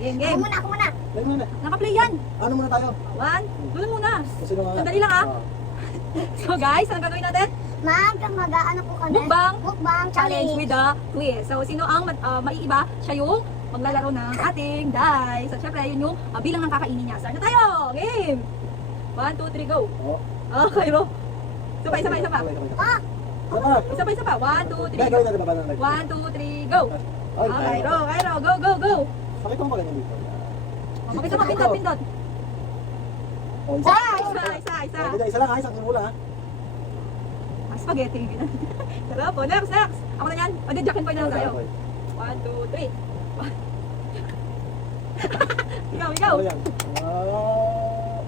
Game, Ako game. muna, ako muna. Play muna. Naka-play yan. Ano muna tayo? 1, doon muna. Kasi nung Sandali lang, ah. So guys, anong gagawin natin? Mag-ano po kami? Mukbang. Mukbang Challenge challenge. with the quiz. So, sino ang maiiba? Siya yung maglalaro ng ating dice. So, syempre, yun yung bilang ng kakainin niya. Start na tayo! Game! 1, 2, 3, go! Oo. Okay, bro. Isa pa. Sabay. Ah! Isa pa. 1, 2, 3, Gawin go! natin baba na. 1, 2, 3, go! Okay, Ro. Go! Pakita mo ba ganyan dito? Makita mo, pindot. Oh, isa. Isa. Isa lang ha, isang mula ha. Spaghetti. Sarap po. Next. Ako na yan. Jack and point na lang tayo. 1, 2, 3. Ikaw. Ano yan?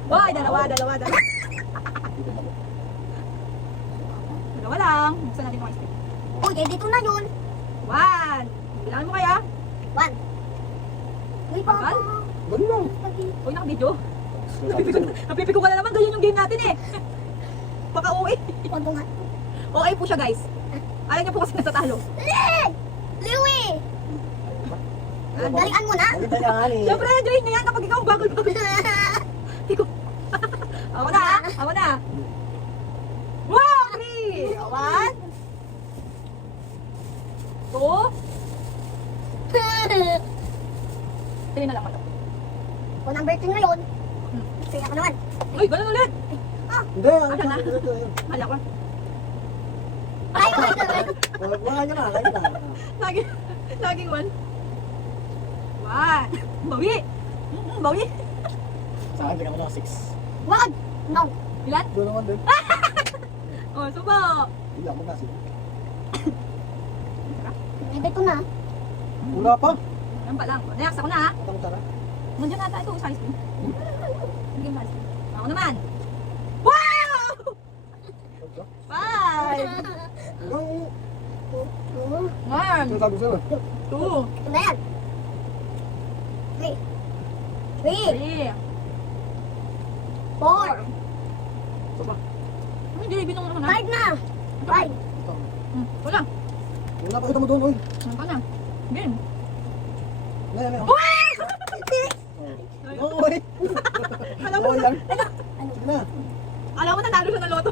Wow, dalawa. Dalawa lang. Buksan natin yung ice cream. Uy, dito na yun. 1. Bilangan mo kaya? 1. Uy, papa. Bakal? Dali lang. Uy, naka-video. Napipiko ka na naman. Ganyan yung game natin eh. Baka OA. Huwag nga. OA po siya, guys. Ayaw niya po kasi natatalo. Louie! Dalian mo na. Maganda yan eh. Siyempre, enjoy niya yan kapag ikaw ang bagal. Ikaw. Ako na. Wow, 3. 1. 2. 3 na lang pala. Kung number 10 ngayon, sige ako naman. Uy, ganun ulit. Hindi, ano Ano na? ito. Hala ko. Ay, Wala nyo na, kayo na. Laging 1. 1. Bawi. Sa akin, tingnan mo na 6. wag! No. Ilan? Doon naman din. Oh, subo. Hindi ako kasi. Dito na. Wala pa. Yan pa lang. Next, ako na ha. Tara. Nandiyan nata ito sa ice cream. Sige, ice cream. Ako naman. Wow! 5. Hanggang... 1. Sabi sa'yo. 2. Ito na yan. 3. 3. 4. Saba. Hindi, binong naman ha. 5 na. 5. Wala. Wala pa kita mo doon, oy. Ano ka na? Game. Yan. Wow! Oy. Alam mo Oy, na. yan. Sige na. Alam mo na, nalo siya ng loto.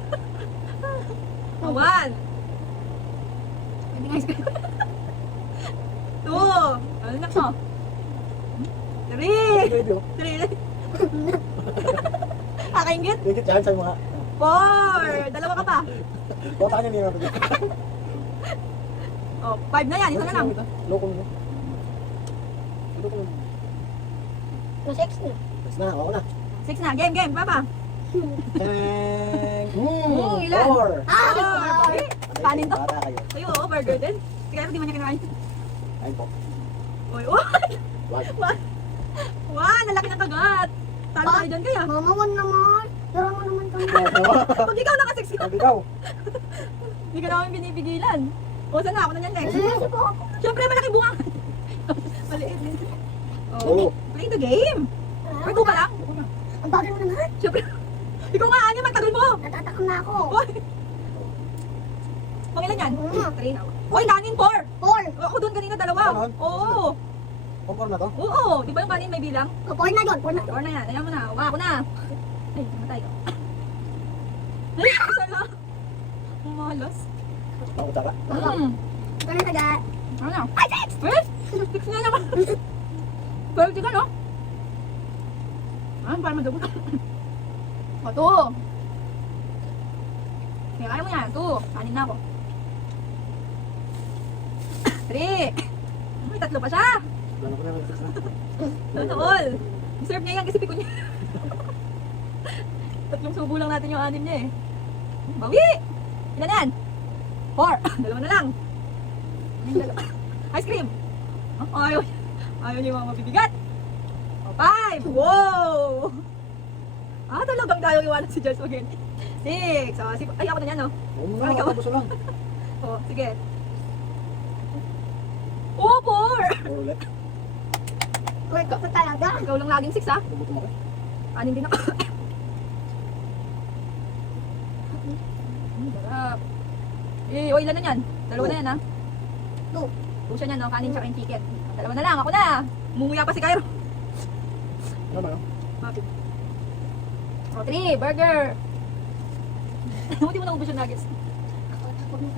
1. Hindi nga ice cream. 2. Ano next mo? 3. Video. 3. Kakaingit. Dikit yan sa mga... 4. Dalawa ka pa. Bota ka niya niya natin. Oh, 5 na yan. Isa na lang. Loko mo. Loko mo. No, 6 na. Yes na, ako na. 6 na. Game. Papa. Teng! Ilan? 4! Okay. Kanin to. Para kayo. Ayo, burger din. Kaya di man niya kinain. Ayun po. Oy, Wag. Wow, nalaki ng kagat. Talo tayo dyan kaya. Mama, 1 naman. Tara mo naman kami. Pag ikaw naka-6 ka, Sabi daw. hindi ka namin binipigilan. O, saan na? Ako na yan next. Sige po. Siyempre, malaki bunga. Maliit din. Oo. Play the game. May buka lang. Ang bagay mo naman. Siyempre, ikaw nga, ano, magtagal mo. Natatakam na ako. Oy. Pangilan yan? 3 na. Oy, kanin 4. 4. Ako doon kanina, dalawa. Ganon? Oo. Kumpor na to? Oo. Di ba yung kanin may bilang? 4 na yun. 4 na. Or na yan. Ayan mo na. Ako na. Ay, namatay. Ay, isa lang. Malas. Makuta ka? Ito na taga. Ano na? Ay, 6! Wait! 6 na naman. 12 ka, no? Ah, para madabot. O, 2. Kaya kaya mo yan. 2. Kanin na ako. 3. May 3 pa siya. Wala ko na lang 6 na. Sana all. Deserve niya yan kasi piko niya. 3 subo lang natin yung 6 niya eh. Bawi! Ilan na yan? 4. Dalawa na lang. Yung dalawa. Ice cream. Oh, ayaw niyo yung mga mabibigat. 5. Wow! Talagang dayo iwanan si Jel Spaghetti. 6. Ay, ako na yan, no? Oo na, tapos lang. Sige. 4. Ulit. Uy, ito talaga. Ikaw lang laging 6, ha? Tubuto mo ka? Anin din ako. Sarap. Ilan na yan? Dalawa na yan, ha? 2. Puso niya, no? Kanin tsaka yung chicken. Dalawa na lang, ako na. Mumuya pa si Cairo. Ano ba yun? Happy. O, 3, burger. Hindi mo naubos yung nuggets.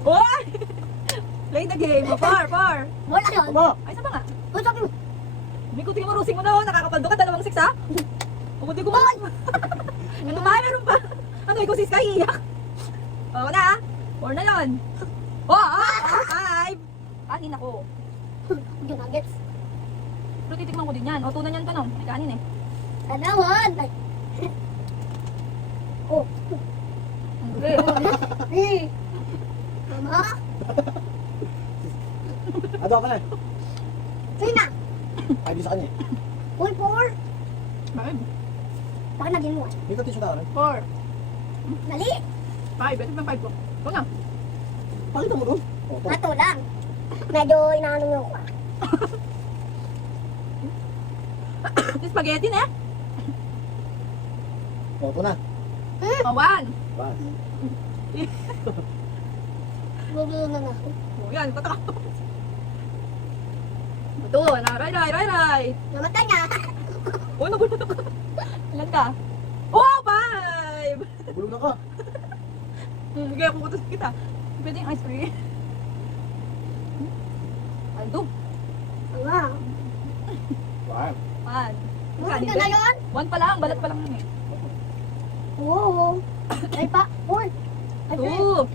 Oy! Play the game. O, 4. Wala yun. Aba! Ay, saan ba nga? Uy, sabi mo. May kuting mo, rusing mo na, oh. Nakakapaldo ka, 2 6, ha? Umundi ko ba? Ito ba? Meron pa. Ano, ikaw sis ka, iiyak. O, na, ha? 4 na yun. O, 5. Kanin ako. Yung nuggets. Pero titikman ko din yan. O, tunan yan pa, no? May kanin, eh. Kanawan. Oh. Okay. Eh. Mama. Ano ka na eh? Sino na? Ay, di sa kanya eh. Uy, 4. Bakit? Bakit naging 1? May ka-tissue na ka rin. 4. Mali. 5. Ito pa 5 ko. Ito na. Pakita mo doon. O, ito. Ato lang. Medyo inaano mo ako. Yung spaghetti na, eh. O, ito na. O, 1. Ba? Gugulo na na. O, yan. Patak. Ito, na. Ray. Namatay niya. Uy, nabulot ka. Ilan ka? Oh, 5! Bulong na ka. Sige, puputos kita. Pwede yung ice cream. Ando. Wala. Wow. 1. Buwan ka na yun? 1 pa lang, balat pa lang yun eh. Oo. Ay pa. 4. Ay, 2.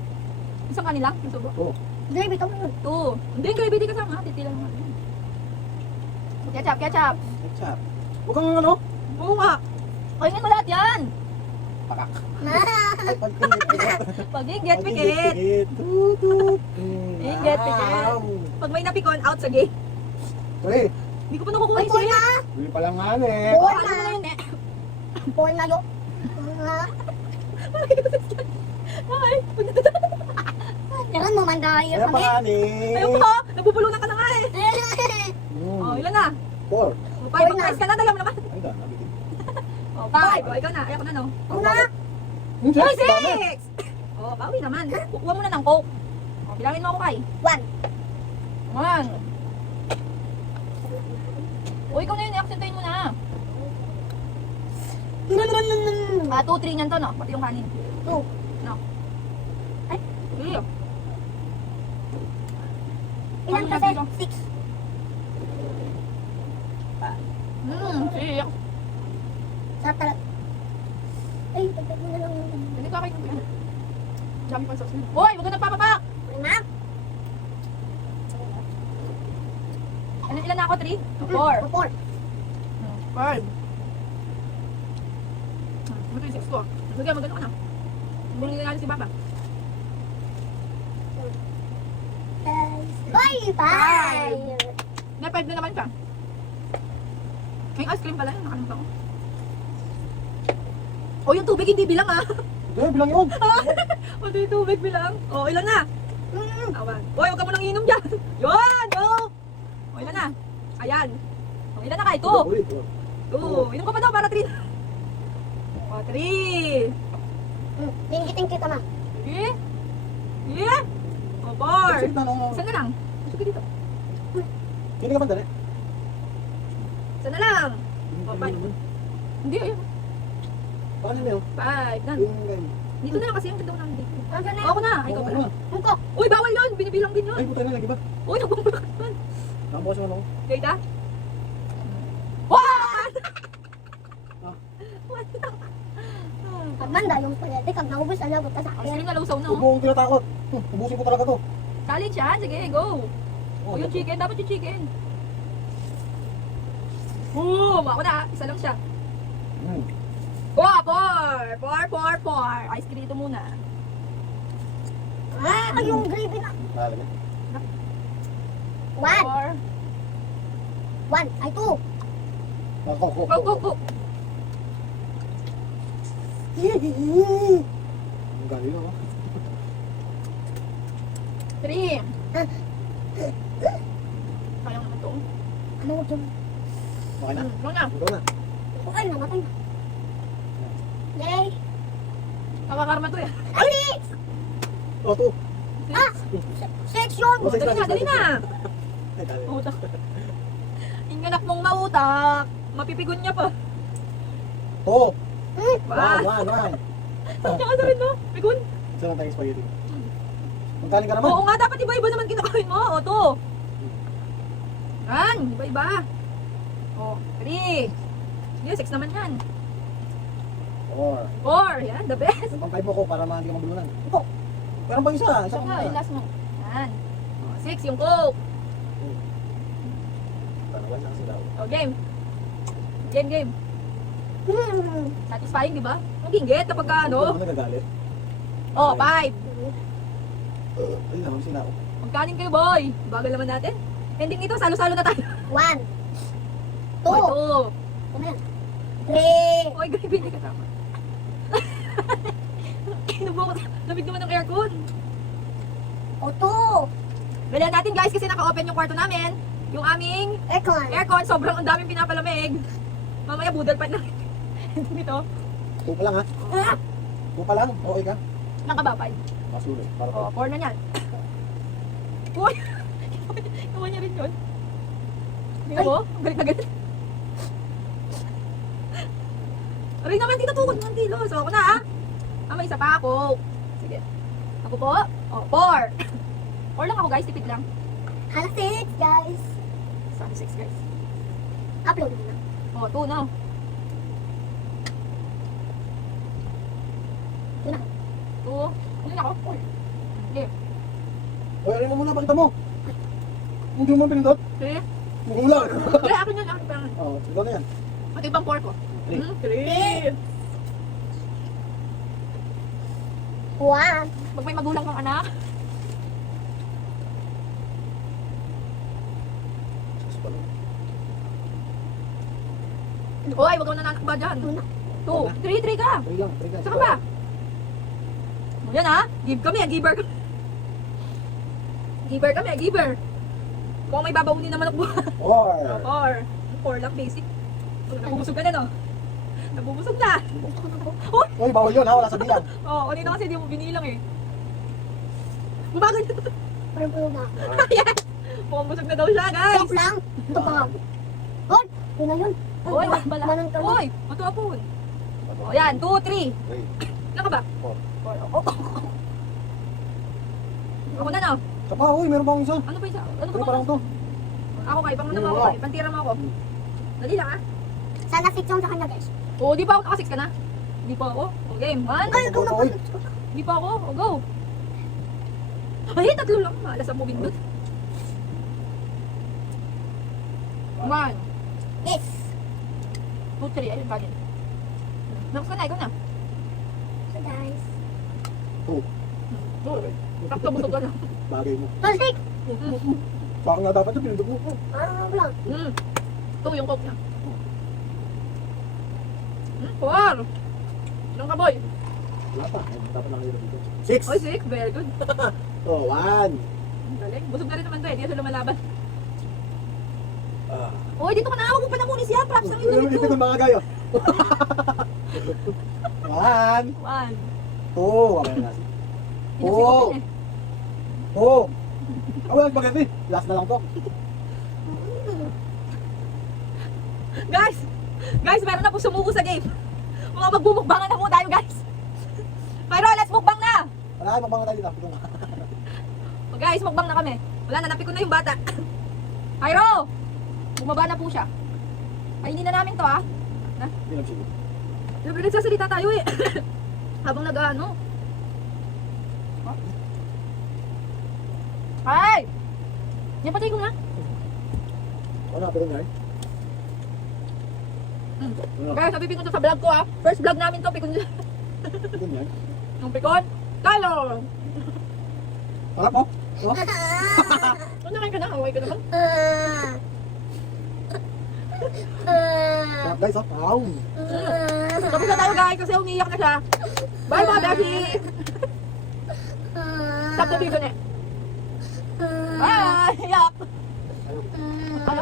Isang kanin lang, yung subo. Oo. Gravy, tama yun. 2. Hindi, yung gravy di kasama. Titila lang natin. Ketchup. Ketchup. Huwag kang ano? Oo nga. Kainin mo lahat yan. Pakak. Ma. Ay, pag-ingit. Pag-inget, pikit. Tutut. Inget, pikit. Pag may napikon, out sa gate. Tre. Hindi ko pa nakukuha Uy, yung 4 sili. na. Huli pa lang nga eh. Four Ano na. na yun eh. 4 na yun. Ay, Kailan mo mandayo Kaya pa kami? nga ayaw ko. Nabubulunan ka na nga eh. Oh, ilan na? 4. Oh, 5. Mag-price ka na, dala mo naman. Ay, dami. nabitin. Oh, 5. Oh, ikaw na. Ayaw ko na, no? Ako na. Oh, 6! Oh, bawi naman. Kukuha mo na ng coke. Oh, bilangin mo ako kay. 1. 1. Oh, ikaw na yun. I-accentuin mo na. 2, 3 niyan to, no? Pati yung kanin. 2. No? Ay, sige. Ilan Ano kasi? na 6. Sige. Sa talag. Ay, pagkat mo na lang. Hindi ka kayo ng dami pang sauce. Hoy, huwag ka nagpapapak! Na? Ilan na ako? 3? 4. 4. 5. Ito yung 6 ko. Sige, magano ka na. Bumili na natin si Papa. Bye! 5. Na 5 na naman ka. May ice cream pala yun. Nakalimutan ko. Oh, yung tubig hindi bilang ah. Hindi, bilang yun. O, yung tubig bilang. Oh, ilan na? Awan. Hoy, huwag ka mo nang inom dyan. Yun! Go! O, ilan na? Ayan. O, ilan na ka? 2. Ulit. 2. Inom ka pa daw para 3. O, 3. Tinggiting kita ma. Sige. Sige. O, 4. Sige na lang. Isa na lang. Sige dito. Hindi ka man dali. Isa na lang. O, 5. Hindi, ayun. Paano mo yun? 5. Nan. Yung ganyan. Dito na lang kasi yung daw namin dito. Ano na? O, ako na. Ay, ikaw pala. Muko. Uy, bawal yun. Binibilang din Ay, yun. puta na, lagi ba? Uy, nagbumulak naman. Nakabawas yung ano ko. Gayda? What? Pagmanda yung spaghetti, kag naubos na lagot ka sa Ice akin. cream na lausaw na, Huwag oh. mo akong tinatakot. Ubusin ko talaga to. Challenge yan. Sige, go. Oh, O, yung chicken. Dapat yung chicken. Boom! Ako na. Isa lang siya. Hmm. 4. Ice cream ito muna. Ah, yung gravy na. Mahalaga. 1. 4. 1. Ay, 2. Go. Ang galing ako. 3. Sayang naman to. Ano mo dyan? Okay na? Go na. Ikaw na. Okay, namatay na. Yay! Kakakarma to eh. Ay, 6! Oh, to. Ah! 6 yun! Oh, six Dali na. Ay, dali. Utak. Inganak mong mautak. Mapipigon niya pa. 2. Ba? 1. Saan ka rin no? Bigun? Isa lang tayong spaghetti. Magkaling ka naman. Oo nga, dapat iba-iba naman kinakain mo. O, to. Yan, iba-iba. O, 3. Sige, 6 naman yan. 4. 4, yan, the best. Yung pang 5 mo ko para hindi ka mabulunan. Ito. Meron pa isa. Isa Ito pa nga, yung muna. last mo. Yan. O, 6, yung Coke. Tanawan lang sila. O, game. Game. Hmm. Satisfying, di ba? Ang ginggit kapag ka, Ano? ano? Nagagalit. O, 5. Ayun lang, sila ako. Magkanin kayo, boy. Bagal naman natin. Ending nito, salo-salo na tayo. 1. O, 2. 2. Ano yan? 3. Oy, grabe, hindi ka tama. Kinubo ko. Lamig naman ng aircon. O 2. Dalihan natin guys kasi naka-open yung kwarto namin. Yung aming Aircon. aircon, sobrang ang daming pinapalamig. Mamaya budal pa na. Dito. 2 pa lang ha. Ah. 2 pa lang. Okay ka? Nakababay. Masulit. Para O, 4 na yan. Uy! Gawa niya rin yun. Tingnan mo, ang galit na galit. Aray naman, tinutukod ng dilo. So, ako na ah. May isa pa ako. Sige. Ako po. O, 4. 4 lang ako guys, tipid lang. Hala 6, guys. Sana 6 guys. Upload mo na. O, 2 na. 2 na. 2. Ano na ako? Sige. Hoy, ano mo muna, pakita mo. Hindi mo pinindot. Sige. Magulang. Kaya akin yan, akin pa. Oo, ikaw na yan. Pati ibang 4 ko. 3. 3. 1. Pag may magulang kang anak, Hoy, wag ka na nanak ba dyan? 2, 3 ka. 3 lang. 3 lang. Saka ba? O yan ha, give kami, giver kami. Giver kami, giver. Kung may babaunin naman ako. 4. 4 lang basic. Nabubusog ka na no? Nabubusog na. Uy, bawal yun ha. Wala sabihan. Oo, kanina kasi hindi mo binilang eh. Bumagal na. Parang pulo na. Ayan. Mukhang busog na daw siya guys. 6 lang. Ito pa. Hoy! Yun na yun. Hoy, wag bala. Manang ka. Hoy, matuapon. O yan, 2, 3. Ilan ka ba? 4. 4. Ako na no. Isa pa, uy, meron pa akong isa. Ano ba isa? Ano 3 ba pa lang to. Ako kayo, pang mo ako. Pantira mo ako. Dali lang ah. Sana 6 yung sa kanya, guys. Oo, di pa ako naka-6 ka na? Di pa ako. O game, 1. Ay, ikaw na Uy. Di pa ako. O go. Ay, 3 lang. Malas ang moving doon. 1, Yes. 2, 3. Ayun, kanin. Next ka na, ikaw na. So, guys. Takto, busog ka na. Bagay mo. Tolsik! Baka nga dapat yung pinindot mo. Ah, wala. Ito yung coke niya. 4. Ilang ka, boy? Wala pa. Ay, dapat lang dito. 6. Oy, 6. Very good. Oh, 1. Galing. Busog na rin naman to eh. Di na siya lumalaban. Ah. Oy, dito ka na. Huwag mo pa nakunis yan. Props lang yung damit Ito ko. yung mga gayo. 1. 1. 2. Wala na. Pinasiko ka eh. 2. Wala spaghetti. Last na lang to. Guys, meron na po sumuko sa game. Mga magbumukbangan na po tayo, guys. Pero let's mukbang na. Wala kayo mabanga tayo dito. Ito nga. O guys, mukbang na kami. Wala na, napikon na yung bata. Pyro! Bumaba na po siya. Kainin na namin to, ah. Hindi lang sige. Siyempre nagsasalita tayo eh. Habang nag-ano. Ay! Yan patay ko nga. Ano, pero nga eh. Guys, napipikon to sa vlog ko, ah. First vlog namin to, pikon nyo. Ito nga eh. Yung pikon. Kalo! Harap mo. Oh. Ano kain ka na? Away ka naman. Sarap guys, oh. Wow. Tapos na tayo guys kasi umiiyak na siya. Bye mga Beshi! Stop the video na eh. Bye! Iyak! Ano?